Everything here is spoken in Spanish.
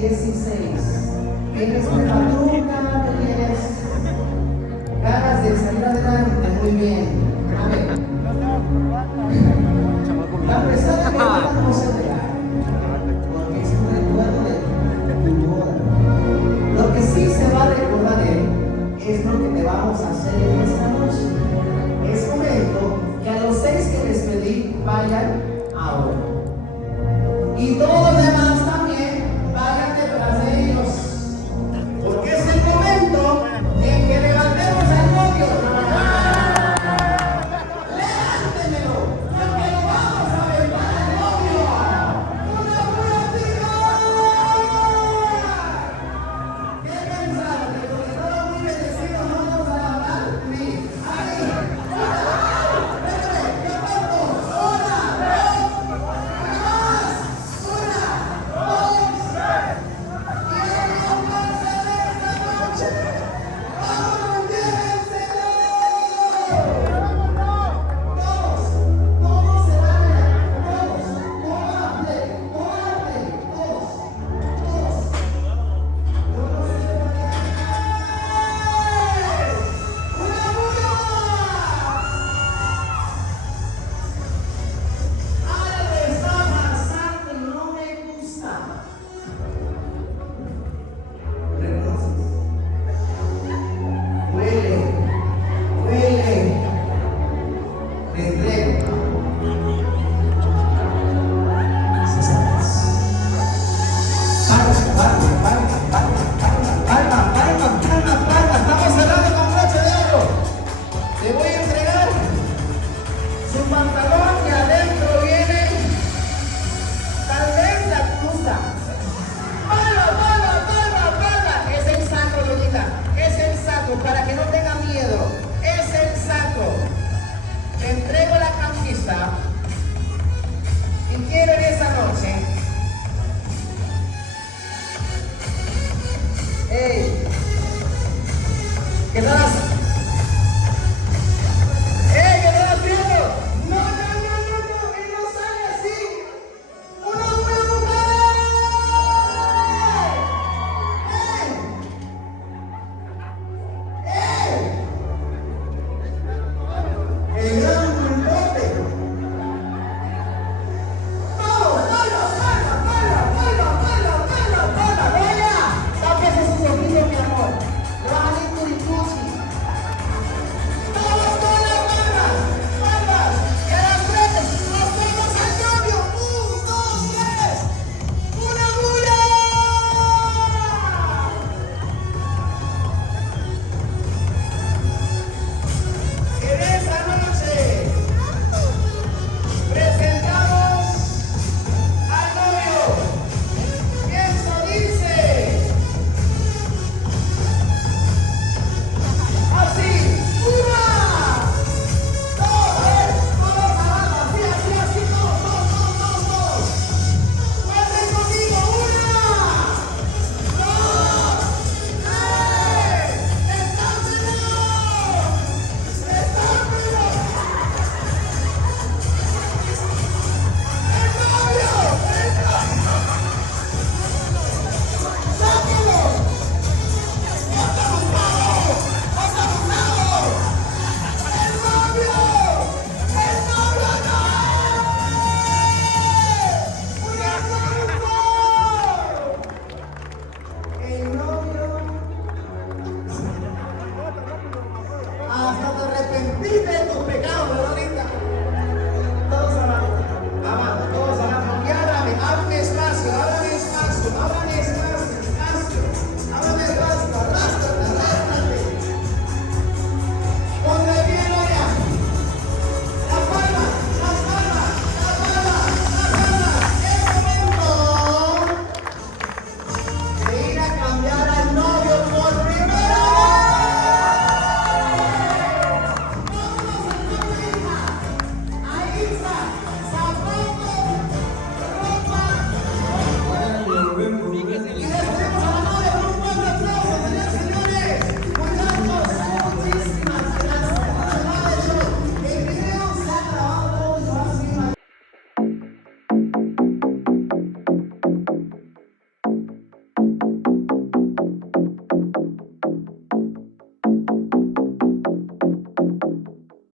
16. ¿Tienes prepatruca? ¿Tienes ganas de salir adelante? Muy bien. A ver. La presada que no se te da, porque es un recuerdo de tu boda. Lo que sí se va a recordar es lo que te vamos a hacer en esta noche. Es momento que a los 6 que les pedí vayan ahora. Y todos los demás también vayan detrás de ellos. Porque es el momento en que levantemos al novio. ¡Levántenmelo! ¡Porque lo vamos a aventar al novio! ¡Una música! ¿Qué pensaron? ¿Que con el todo muy bendecido no vamos a levantar? Sí. ¡Ahí! Para que no tenga miedo, es el saco. Le entrego la camisa y quiero en esa noche. ¡Ey! ¿Qué tal? ¡Ey! ¿Qué tal, Pietro? No, él no sale así. ¡Una buena mujer! El gran pulpote. ¡Vamos! ¡Vaya! Sáquese sus ojitos, mi amor. Le va a salir turituchi. ¡Todos con las palmas! ¡Y a las tres! ¡Nos vemos al novio! ¡1, 2, 3! ¡Una mula! En esta noche presentamos al novio. Y eso dice así: 1, 2, todos abajo, así, todos. Cuenten conmigo: 1, 2, 3. ¡Estámelo! Hasta te arrepentiste de tus pecados, ¿verdad?